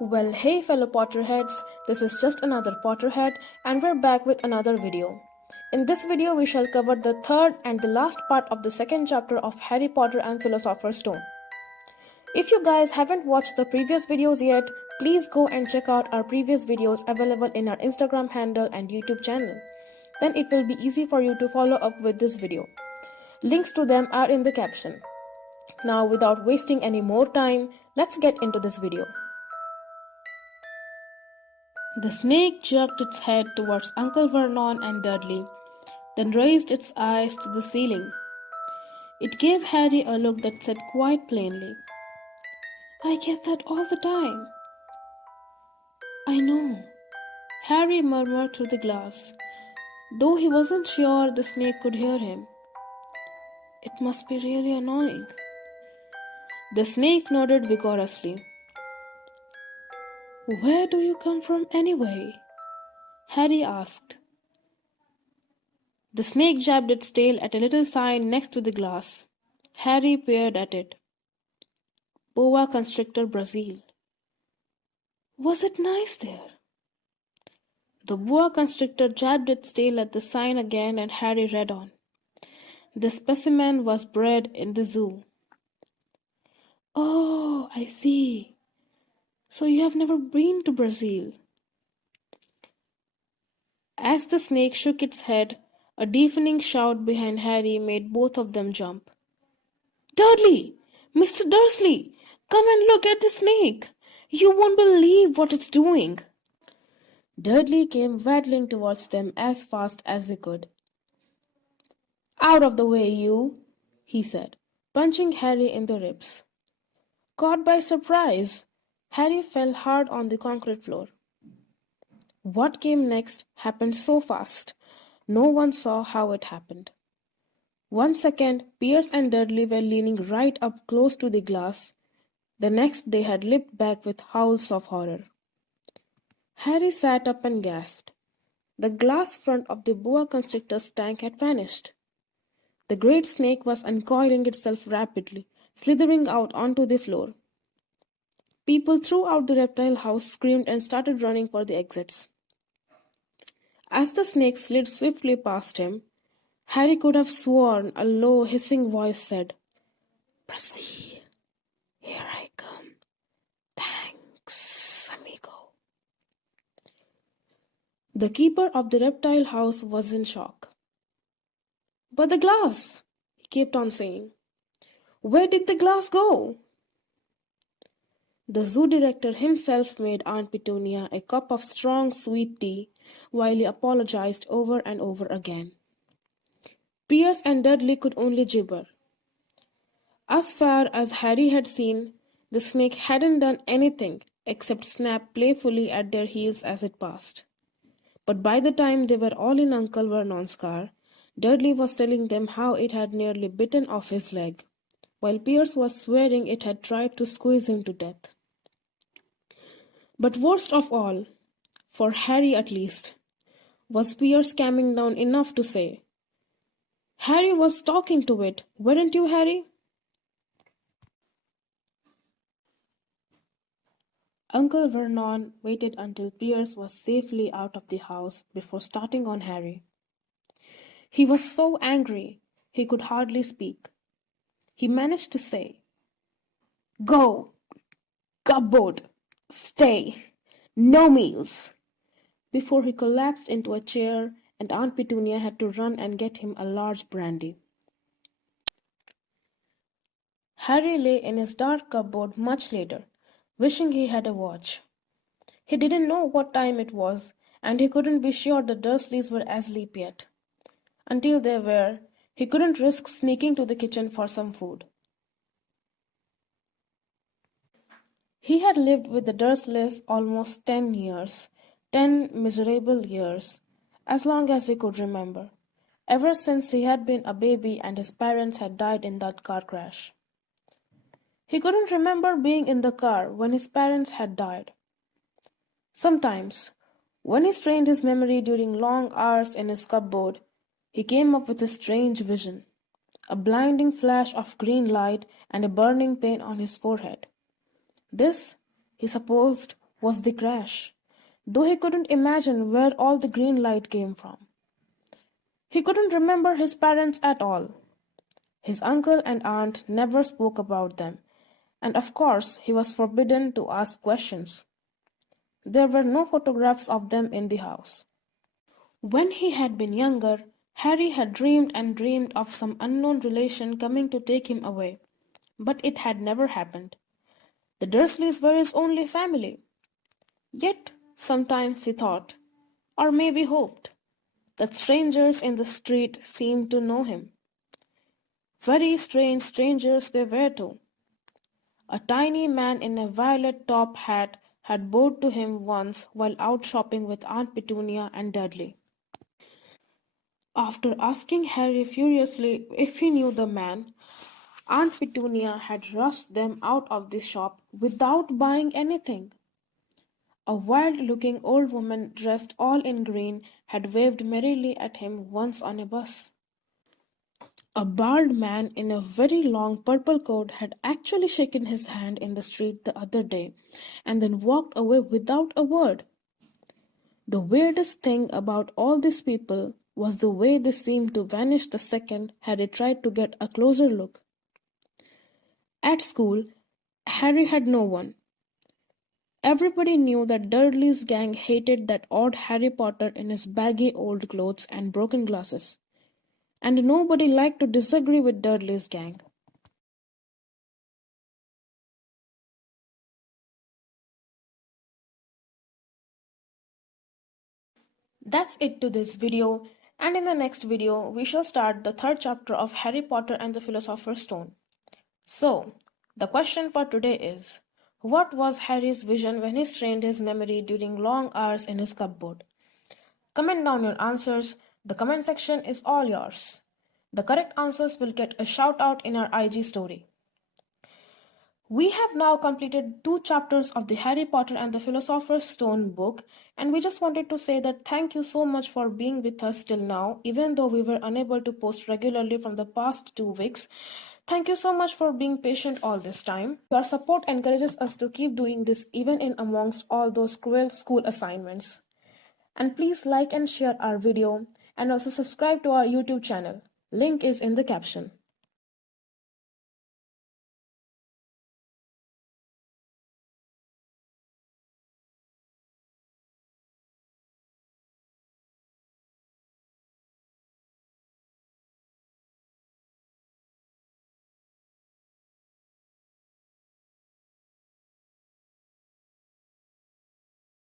Well, hey fellow Potterheads, this is just another Potterhead and we're back with another video. In this video, we shall cover the third and the last part of the second chapter of Harry Potter and Philosopher's Stone. If you guys haven't watched the previous videos yet, please go and check out our previous videos available in our Instagram handle and YouTube channel. Then it will be easy for you to follow up with this video. Links to them are in the caption. Now, without wasting any more time, let's get into this video. The snake jerked its head towards Uncle Vernon and Dudley, then raised its eyes to the ceiling. It gave Harry a look that said quite plainly, "I get that all the time." "I know," Harry murmured through the glass, though he wasn't sure the snake could hear him. "It must be really annoying." The snake nodded vigorously. "Where do you come from anyway?" Harry asked. The snake jabbed its tail at a little sign next to the glass. Harry peered at it. Boa Constrictor, Brazil. Was it nice there? The boa constrictor jabbed its tail at the sign again and Harry read on. The specimen was bred in the zoo. "Oh, I see. So you have never been to Brazil?" As the snake shook its head, a deafening shout behind Harry made both of them jump. "Dudley! Mr. Dursley! Come and look at the snake! You won't believe what it's doing!" Dudley came waddling towards them as fast as he could. "Out of the way, you!" he said, punching Harry in the ribs. Caught by surprise, Harry fell hard on the concrete floor. What came next happened so fast, no one saw how it happened. 1 second, Pierce and Dudley were leaning right up close to the glass. The next they had leaped back with howls of horror. Harry sat up and gasped. The glass front of the boa constrictor's tank had vanished. The great snake was uncoiling itself rapidly, slithering out onto the floor. People throughout the reptile house screamed and started running for the exits. As the snake slid swiftly past him, Harry could have sworn a low, hissing voice said, "Brazil, here I come. Thanks, amigo." The keeper of the reptile house was in shock. "But the glass," he kept on saying. "Where did the glass go?" The zoo director himself made Aunt Petunia a cup of strong sweet tea while he apologized over and over again. Pierce and Dudley could only gibber. As far as Harry had seen, the snake hadn't done anything except snap playfully at their heels as it passed. But by the time they were all in Uncle Vernon's car, Dudley was telling them how it had nearly bitten off his leg, while Pierce was swearing it had tried to squeeze him to death. But worst of all, for Harry at least, was Pierce calming down enough to say, "Harry was talking to it, weren't you, Harry?" Uncle Vernon waited until Pierce was safely out of the house before starting on Harry. He was so angry he could hardly speak. He managed to say, "Go! Cupboard! Stay! No meals!" before he collapsed into a chair and Aunt Petunia had to run and get him a large brandy. Harry lay in his dark cupboard much later, wishing he had a watch. He didn't know what time it was, and he couldn't be sure the Dursleys were asleep yet. Until they were, he couldn't risk sneaking to the kitchen for some food. He had lived with the Dursleys almost 10 years, 10 miserable years, as long as he could remember, ever since he had been a baby and his parents had died in that car crash. He couldn't remember being in the car when his parents had died. Sometimes, when he strained his memory during long hours in his cupboard, he came up with a strange vision, a blinding flash of green light and a burning pain on his forehead. This, he supposed, was the crash, though he couldn't imagine where all the green light came from. He couldn't remember his parents at all. His uncle and aunt never spoke about them, and of course he was forbidden to ask questions. There were no photographs of them in the house. When he had been younger, Harry had dreamed and dreamed of some unknown relation coming to take him away, but it had never happened. The Dursleys were his only family. Yet, sometimes he thought, or maybe hoped, that strangers in the street seemed to know him. Very strange strangers they were too. A tiny man in a violet top hat had bowed to him once while out shopping with Aunt Petunia and Dudley. After asking Harry furiously if he knew the man, Aunt Petunia had rushed them out of the shop without buying anything. A wild-looking old woman dressed all in green had waved merrily at him once on a bus. A bald man in a very long purple coat had actually shaken his hand in the street the other day and then walked away without a word. The weirdest thing about all these people was the way they seemed to vanish the second Harry tried to get a closer look. At school, Harry had no one. Everybody knew that Dudley's gang hated that odd Harry Potter in his baggy old clothes and broken glasses. And nobody liked to disagree with Dudley's gang. That's it to this video, and in the next video we shall start the third chapter of Harry Potter and the Philosopher's Stone. So, the question for today is, what was Harry's vision when he strained his memory during long hours in his cupboard? Comment down your answers. The comment section is all yours. The correct answers will get a shout out in our IG story. We have now completed 2 chapters of the Harry Potter and the Philosopher's Stone book, and we just wanted to say that thank you so much for being with us till now, even though we were unable to post regularly from the past 2 weeks. Thank you so much for being patient all this time. Your support encourages us to keep doing this even in amongst all those cruel school assignments. And please like and share our video and also subscribe to our YouTube channel. Link is in the caption.